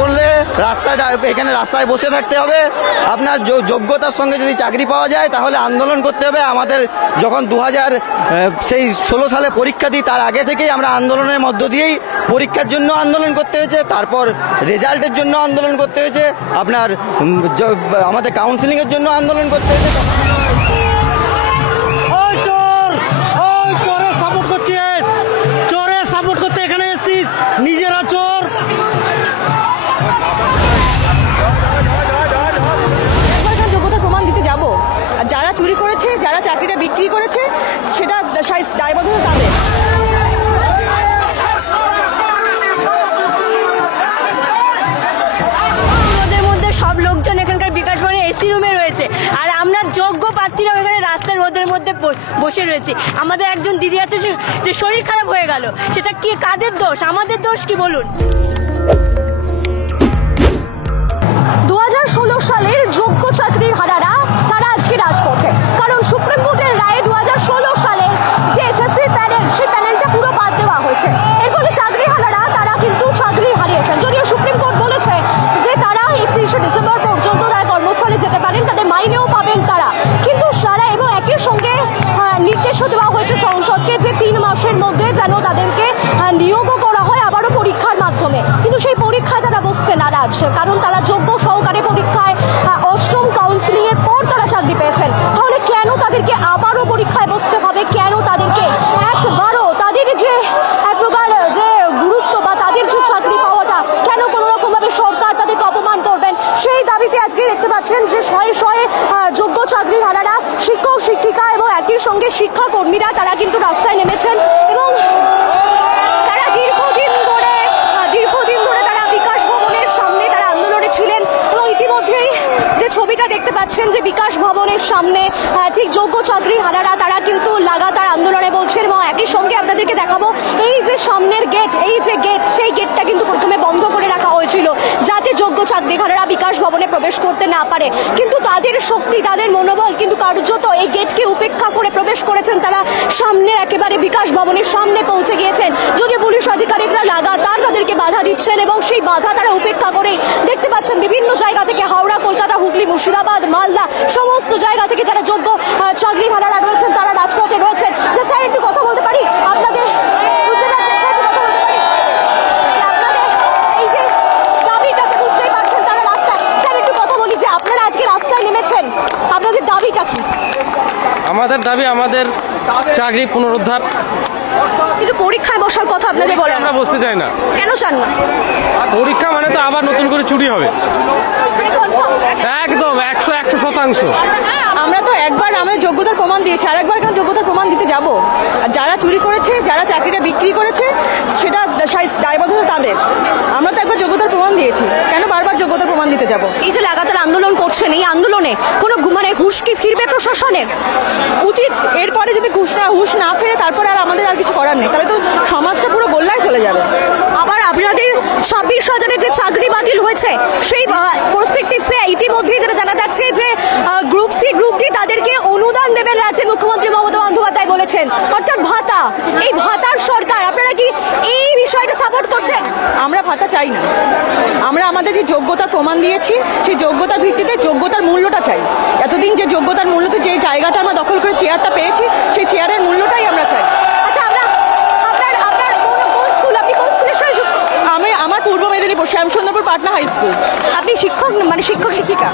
করলে এখানে রাস্তায় বসে থাকতে হবে। আপনার যোগ্যতার সঙ্গে যদি চাকরি পাওয়া যায় তাহলে আন্দোলন করতে হবে। আমাদের যখন 2016 সালে পরীক্ষা দিই তার আগে থেকেই আমরা আন্দোলনের মধ্য দিয়েই পরীক্ষার জন্য আন্দোলন করতে হয়েছে, তারপর রেজাল্টের জন্য আন্দোলন করতে হয়েছে, আপনার আমাদের কাউন্সিলিংয়ের জন্য আন্দোলন করতে হয়েছে। নিজেরা চোর। যোগ্যতার প্রমাণ দিতে যাব, যারা চুরি করেছে, যারা চাকরিটা বিক্রি করেছে, সেটা দায়বদ্ধতা তাদের। ওদের মধ্যে সব লোকজন এখানকার বিকাশ ভবনে এসি রুমে রয়েছে, আর আমরা যোগ্য প্রার্থীরা এখানে রাস্তার রোদের মধ্যে বসে রয়েছে। আমাদের একজন দিদি আছে যে শরীর খারাপ হয়ে গেল, সেটা কি কাদের দোষ? আমাদের দোষ কি বলুন? 2016 সালের যোগ্য চাকরির হারারা তারা আজকে রাজপথে, কারণ সুপ্রিম কোর্টের রায়ে 2016 সালে যে এসএসসির প্যানেল, সেই প্যানেলটা পুরো বাদ দেওয়া হয়েছে। এর ফলে চাকরি হারারা তারা কিন্তু চাকরি হারিয়েছেন। যদিও সুপ্রিম কোর্ট বলেছে যে তারা 31শে ডিসেম্বর পর্যন্ত তারা কর্মস্থলে যেতে পারেন, তাদের মাইনেও পাবেন তারা, কিন্তু সারা এবং একই সঙ্গে নির্দেশও দেওয়া হয়েছে সংসদকে যে 3 মাসের মধ্যে যেন তাদেরকে নিয়োগও করা হয় আবারও পরীক্ষার মাধ্যমে। কিন্তু সেই পরীক্ষায় তারা বসতে নারাজ, কারণ তারা যোগ্য সহকারী পরীক্ষায় 8ম কাউন্সিলিং এর পর তারা চাকরি পেয়েছেন। তাহলে কেন তাদেরকে আবারও পরীক্ষায় বসতে হবে? কেন তাদেরকে একবারও তাদের যে এক প্রকার যে গুরুত্ব বা তাদের যে চাকরি পাওয়াটা, কেন কোনো রকম ভাবে সরকার তাদেরকে অপমান করবেন? সেই দাবিতে আজকে দেখতে পাচ্ছেন যে শয়ে শয়ে যোগ্য চাকরি হারারা, শিক্ষক শিক্ষিকা এবং একই সঙ্গে শিক্ষাকর্মীরা তারা কিন্তু রাস্তায় নেমেছেন এবং তারা দীর্ঘদিন ধরে তারা বিকাশ ভবনের সামনে তারা আন্দোলনে ছিলেন। এবং ইতিমধ্যেই যে ছবিটা দেখতে পাচ্ছেন যে বিকাশ ভবনের সামনে ঠিক যোগ্য চাকরি হারারা তারা কিন্তু লাগাতার আন্দোলনে বলছেন। এবং একই সঙ্গে আপনাদেরকে দেখাবো এই যে সামনের গেট, এই যে গেট, সেই গেটটা কিন্তু প্রথমে বন্ধ করে রাখা হয়েছিল যাতে যোগ্য চাকরি হারারা বিকাশ ভবনে প্রবেশ করতে না পারে। কিন্তু তাদের শক্তি, তাদের মনোবল কিন্তু কার্যত এই গেটকে উপেক্ষা করে প্রবেশ করেছেন। তারা সামনের একেবারে বিকাশ ভবনের সামনে পৌঁছে গিয়েছেন, যদিও পুলিশ আধিকারিকরা লাগাতার তাদেরকে বাধা দিচ্ছেন এবং সেই বাধা তারা উপেক্ষা করে দেখতে পাচ্ছেন বিভিন্ন জায়গা থেকে, হাওড়া, কলকাতা, হুগলি, মুর্শিদাবাদ, মালদা, সমস্ত জায়গা থেকে যারা যোগ্য চাকরি হারারা রয়েছেন তারা রাজপথে রয়েছেন। স্যার একটু কথা বলতে পারি আপনাদের? এই যে দাবিটাকে বুঝতেই পারছেন তারা রাস্তায়। স্যার একটু কথা বলি যে আপনারা আজকে রাস্তায় নেমেছেন, আপনাদের দাবিটা কি? আমাদের দাবি আমাদের চাকরি পুনরুদ্ধার। কিন্তু পরীক্ষায় বসার কথা আপনাদের বলেন, আমরা বসতে চাই না। কেন চান না? পরীক্ষা মানে তো আবার নতুন করে চুরি হবে, মানে confirm? একদম 100%। আমরা তো একবার আমাদের যোগ্যতার প্রমাণ দিয়েছি, আর একবার কেন যোগ্যতার প্রমাণ দিতে যাব? যারা চুরি করেছে, যারা চাকরিটা বিক্রি করেছে, সেটা দায়বদ্ধতা তাদের। আমরা তো একবার যোগ্যতার প্রমাণ দিয়েছি, কেন বারবার যোগ্যতার প্রমাণ দিতে যাব? এই যে লাগাতার আন্দোলন করছেন, এই আন্দোলনে কোনো মানে হুঁশ কি ফিরবে প্রশাসনের? উচিত এরপরে যদি হুঁশ না ফেরে তারপরে আর আমাদের আর কিছু করার নেই, তাহলে তো সমাজটা পুরো গোল্লায় চলে যাবে। আবার আপনাদের 26,000-এর যে চাকরি বাতিল হয়েছে, সেই পার্সপেক্টিভসে ইতিমধ্যেই যেটা জানা যাচ্ছে যে গ্রুপ সি, গ্রুপ ডি তাদেরকে অনুদান দেবেন রাজ্যের মুখ্যমন্ত্রী মমতা বন্দ্যোপাধ্যায় বলেছেন, অর্থাৎ ভাতা। এই ভাতার সরকার, আপনারা কি এই বিষয়টা সাপোর্ট করছেন? আমরা ভাতা চাই না, আমরা আমাদের যে যোগ্যতার প্রমাণ দিয়েছি সেই যোগ্যতার ভিত্তিতে যোগ্যতার মূল্যটা চাই। এতদিন যে যোগ্যতার মূল্যতে যে জায়গাটা আমরা দখল করে চেয়ারটা পেয়েছি, সেই চেয়ারের মূল্যটাই আমরা চাই। আচ্ছা, আপনার কোন স্কুল, আপনি কোন স্কুলের সাথে যুক্ত? আমার পূর্ব মেদিনীপুর শ্যামসুন্দরপুর পাটনা হাই স্কুল। আপনি শিক্ষক, মানে শিক্ষক শিক্ষিকা?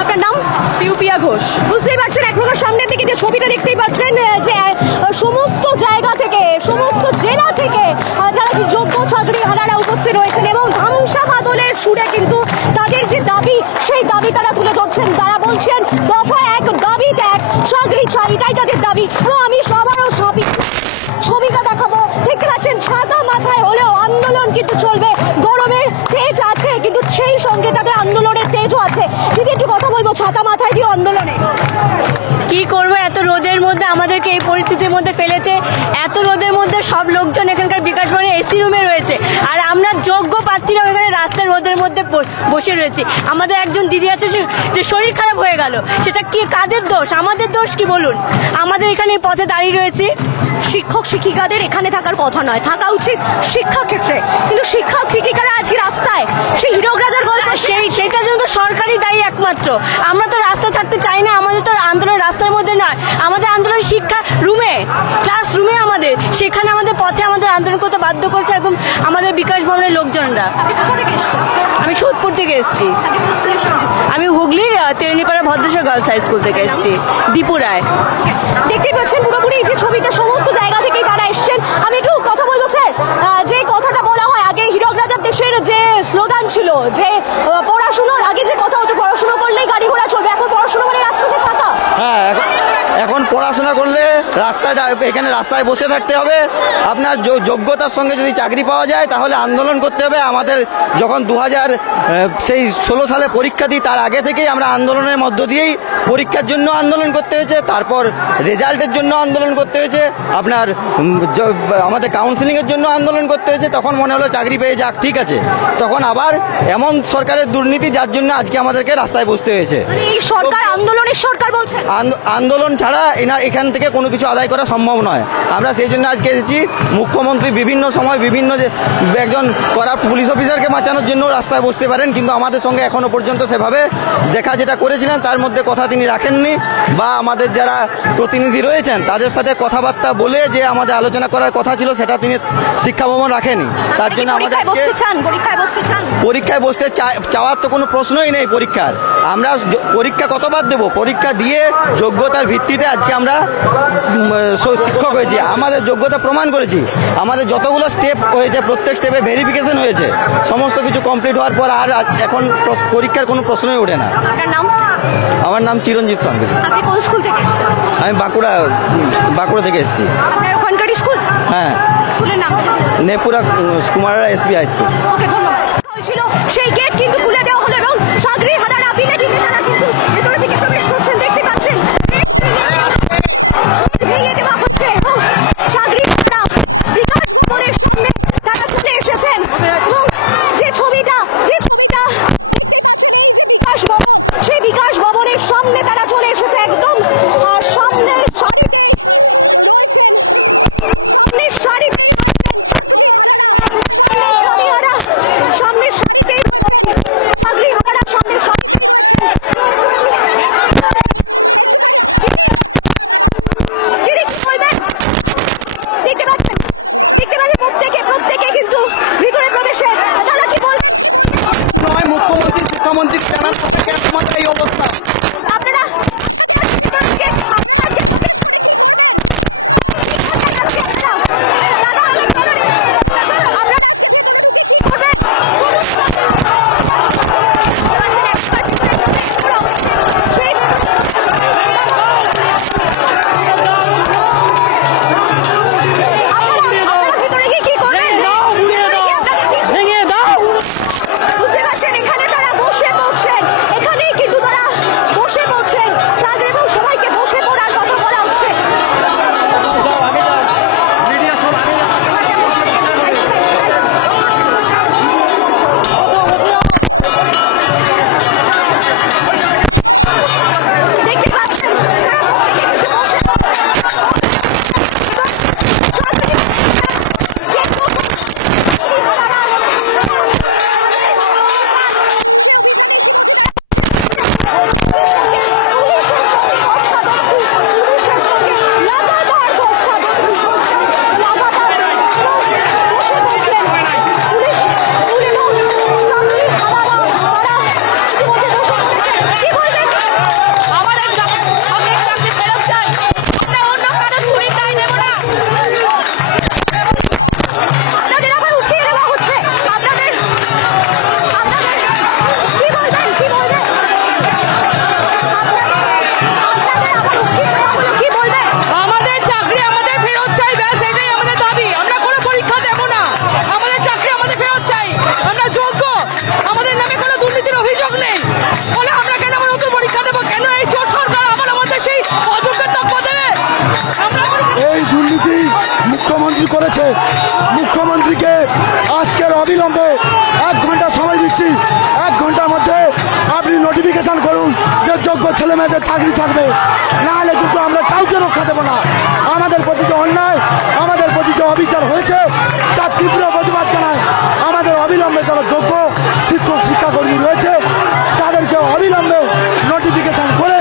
আপনার নাম? পিউপিয়া ঘোষ। বুঝতেই পারছেন এক প্রকার সামনে থেকে যে ছবিটা দেখতেই পাচ্ছেন যে সমস্ত জায়গা থেকে, সমস্ত জেলা থেকে যারা যোগ্য চাকরি হারারা উপস্থিত রয়েছেন এবং ধামসা মাদলের সুরে কিন্তু তাদের যে দাবি, সেই দাবি তারা তুলে ধরছেন। তারা বলছেন দফা 1 দাবি 1, চাকরি চাই, এটাই তাদের দাবি। এবং আমি সবারও ছবিটা দেখাবো, দেখতে পাচ্ছেন ছাতা মাথায় হলেও আন্দোলন কিন্তু চলবে। গরমের তেজ আছে, কিন্তু সেই সঙ্গে তাদের আন্দোলনের তেজও আছে। যদি একটু কথা বলবো, ছাতা মাথায় দিয়ে আন্দোলনে কি করবো? এত রোদের মধ্যে আমাদেরকে এই পরিস্থিতির মধ্যে ফেলেছে। এত রোদের মধ্যে সব লোকজন এখানকার বিকাশ ভবনে এসি রুমে রয়েছে, আর আমরা যোগ্য প্রার্থীরা এখানে রাস্তার রোদের মধ্যে বসে রয়েছি। আমাদের একজন দিদি আছে যে শরীর খারাপ হয়ে গেল, সেটা কি কাদের দোষ? আমাদের দোষ কি বলুন? আমাদের এখানে এই পথে দাঁড়িয়ে রয়েছি। শিক্ষক শিক্ষিকাদের এখানে থাকার কথা নয়, থাকা উচিত শিক্ষা ক্ষেত্রে, কিন্তু শিক্ষক শিক্ষিকারা আজকে রাস্তায় সেই হীরক রাজার গল্প সেটার জন্য তো সরকারই দায়ী একমাত্র। আমরা তো রাস্তায় থাকতে চাই না, আমাদের তো আন্দোলন রাস্তার মধ্যে নয়, আমাদের আন্দোলন শিক্ষা রুমে, ক্লাস রুমে আমাদের, সেখানে আমাদের পথে আমাদের আন্দোলন করতে বাধ্য করছে একদম আমাদের বিকাশ ভবনের লোকজনরা। আমি সোদপুর থেকে এসেছি। আমি হুগলির তেরেনিপাড়া ভদ্রেশ্বর গার্লস হাই স্কুল থেকে এসেছি, দীপু রায়। দেখতেই পাচ্ছেন পুরোপুরি এই যে ছবিটা, সমস্ত জায়গা থেকেই তারা এসছেন। আমি একটু কথা বলবো স্যার, যে কথাটা বলা হয় আগে হীরক রাজার দেশের যে স্লোগান ছিল যে পড়াশুনো, আগে যে কথা হতো পড়াশুনো করলেই গাড়ি ঘোড়া চলবে, এখন পড়াশুনো মানে রাস্তাতে থাকা। হ্যাঁ, এখন পড়াশোনা করলে এখানে রাস্তায় বসে থাকতে হবে। আপনার যোগ্যতার সঙ্গে যদি চাকরি পাওয়া যায় তাহলে আন্দোলন করতে হবে। আমাদের যখন 2016 সালে পরীক্ষা দিই তার আগে থেকেই আমরা আন্দোলনের মধ্য দিয়েই পরীক্ষার জন্য আন্দোলন করতে হয়েছে, তারপর রেজাল্টের জন্য আন্দোলন করতে হয়েছে, আপনার আমাদের কাউন্সিলিংয়ের জন্য আন্দোলন করতে হয়েছে। তখন মনে হলো চাকরি পেয়ে যাক, ঠিক আছে, তখন আবার এমন সরকারের দুর্নীতি যার জন্য আজকে আমাদেরকে রাস্তায় বসতে হয়েছে। এই সরকার আন্দোলনের সরকার বলছে, আন্দোলন ছাড়া এখান থেকে কোনো কিছু আদায় করা সম্ভব নয়। আমরা সেই জন্য আজকে এসেছি। মুখ্যমন্ত্রী বিভিন্ন সময় বিভিন্ন যে একজন করাপ্ট পুলিশ অফিসারকে বাঁচানোর জন্য রাস্তায় বসতে পারেন, কিন্তু আমাদের সঙ্গে এখনো পর্যন্ত সেভাবে দেখা যেটা করেছিলেন তার মধ্যে কথা তিনি রাখেননি, বা আমাদের যারা প্রতিনিধি রয়েছেন তাদের সাথে কথাবার্তা বলে যে আমাদের আলোচনা করার কথা ছিল সেটা তিনি শিক্ষা ভবন রাখেনি। তার জন্য আমাদের পরীক্ষায় বসতে চাওয়ার তো কোনো প্রশ্নই নেই। আমরা পরীক্ষা কতবার দেবো? পরীক্ষা দিয়ে যোগ্যতার ভিত্তিতে আজকে আমরা শিক্ষক হয়েছি, আমাদের যোগ্যতা প্রমাণ করেছি। আমাদের যতগুলো স্টেপ হয়েছে প্রত্যেক স্টেপে ভেরিফিকেশন হয়েছে, সমস্ত কিছু কমপ্লিট হওয়ার পর আর এখন পরীক্ষার কোনো প্রশ্নই ওঠে না। আমার নাম চিরঞ্জিত সঙ্গে। আপনি কোন স্কুল থেকে এসেছেন? আমি বাঁকুড়া থেকে এসেছি। আপনার ওখানকার স্কুল? হ্যাঁ, স্কুলের নামটা যদি বলেন। নেপুরা কুমাররা SB হাই স্কুল। ওকে, ধন্যবাদ। হয়েছিল সেই গেট কিন্তু খুলে দেওয়া হলো এবং চাকরি হারারা বিনা দিকে তারা কিন্তু ভেতরের দিকে প্রবেশ করছেন, দেখতে পাচ্ছেন। ভেঙে দেওয়া হচ্ছে এবং চাকরি হারারা বিকাশ ভবনের সামনে তারা চলে এসেছেন এবং যে ছবিটা সেই বিকাশ ভবনের সামনে তারা চলে এসেছে, একদম সামনে সারি সামনের চাকরি হারারা সামনের দেখতে পাচ্ছেন প্রত্যেকে কিন্তু ভিতরে প্রবেশের তারা কি বল মুখ্যমন্ত্রী শিক্ষামন্ত্রী আমাদের এই অবস্থা। আপনারা বুঝতে পারছেন, এখানে তারা বসে পড়ছেন, এখানেই কিন্তু তারা বসে পড়ছেন। চাকরি এবং সবাইকে বসে পড়ার কথা বলা হচ্ছে। দেখতে পাচ্ছেন মুখ্যমন্ত্রী করেছে। মুখ্যমন্ত্রীকে আজকের অবিলম্বে 1 ঘন্টা সময় ছেলে মেয়েদের চাকরি থাকবে, না হলে কিন্তু আমরা কাউকে রক্ষা দেবো না। আমাদের প্রতি যে অন্যায়, আমাদের প্রতি যে অবিচার হয়েছে তার তীব্র প্রতিবাদ জানায়। আমাদের অবিলম্বে যারা যোগ্য শিক্ষক শিক্ষাকর্মী রয়েছে তাদেরকে অবিলম্বে নোটিফিকেশন করে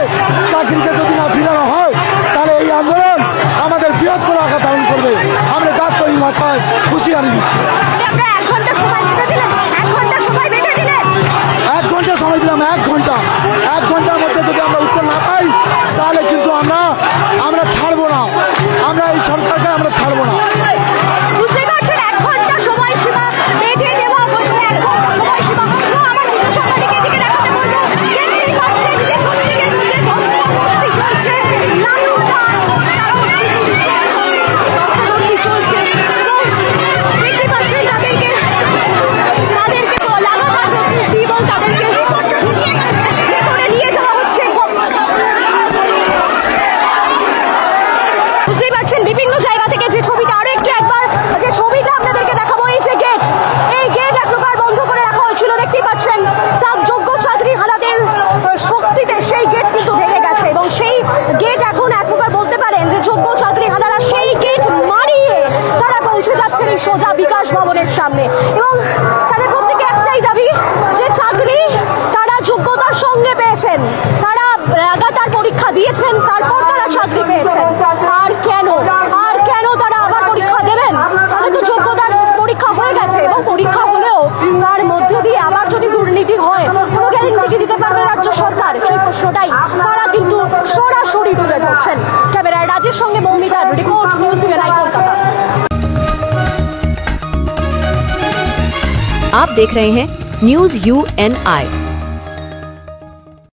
চাকরিকে যদি না ফিরানো হয় তাহলে এই আন্দোলন আমাদের বৃহত্তর আকার ধারণ করবে। আমরা তার তো এই মাথায় হুঁশিয়ারি দিচ্ছি। আপনারা 1 ঘন্টা সময় বেঁধে দিলেন, 1 ঘন্টা সময় বেঁধে দিলেন। 1 ঘন্টা সময় দিলাম, 1 ঘন্টা। 1 ঘন্টার মধ্যে যদি আমরা উত্তর না পাই তাহলে কিন্তু আমরা ছাড়বো না, আমরা এই সরকারকে আমরা ছাড়বো না। বুঝতেই পারছেন 1 ঘন্টা সময়সীমা বেঁধে দেওয়া হয়েছে, 1 ঘন্টা সময়সীমা। তো আমার কিন্তু সাংবাদিকের দিকে দেখাতে বলবো, দেখতেই পাচ্ছেন যে সবথেকে মধ্যে ধস্তাধস্তি চলছে, লাগাতার ধস্তাধস্তি চলছে এবং দেখতে পাচ্ছেন তাদেরকে লাগাতার ধস্তাধস্তি এবং তাদেরকে ভেতরে নিয়ে যাওয়া হচ্ছে। বুঝতেই পারছেন বিভিন্ন জায়গা থেকে যে ছবিটা, আরো একবার যে ছবিটা আপনাদেরকে দেখাবো, এই যে গেট, এই গেট এক প্রকার বন্ধ করে রাখা হয়েছিল। দেখতেই পাচ্ছেন যোগ্য চাকরি হারাদের শক্তিতে সেই গেট কিন্তু ভেঙে গেছে এবং সেই গেট এখন এক প্রকার বলতে পারেন যে যোগ্য চাকরি হারারা সেই গেট মারিয়ে তারা পৌঁছে যাচ্ছেন এই সোজা বিকাশ ভবনের সামনে এবং তাদের প্রত্যেকে একটাই দাবি যে চাকরি তারা যোগ্যতার সঙ্গে পেয়েছেন, তারা লাগাতার পরীক্ষা দিয়েছেন, তারপর তারা চাকরি পেয়েছেন। আর কেন তারা আবার পরীক্ষা দেবেন? তাহলে তো যোগ্যতার পরীক্ষা হয়ে গেছে এবং পরীক্ষা হলেও তার মধ্যে দিয়ে আবার যদি দুর্নীতি হয় কোনো গ্যারেন্টি দিতে পারবে রাজ্য সরকার? সেই প্রশ্নটাই তারা কিন্তু সরাসরি তুলে ধরছেন। ক্যামেরায় রাজের সঙ্গে মৌমিতার রিপোর্ট, নিউজ 7 কলকাতা। आप देख रहे हैं न्यूज UNI।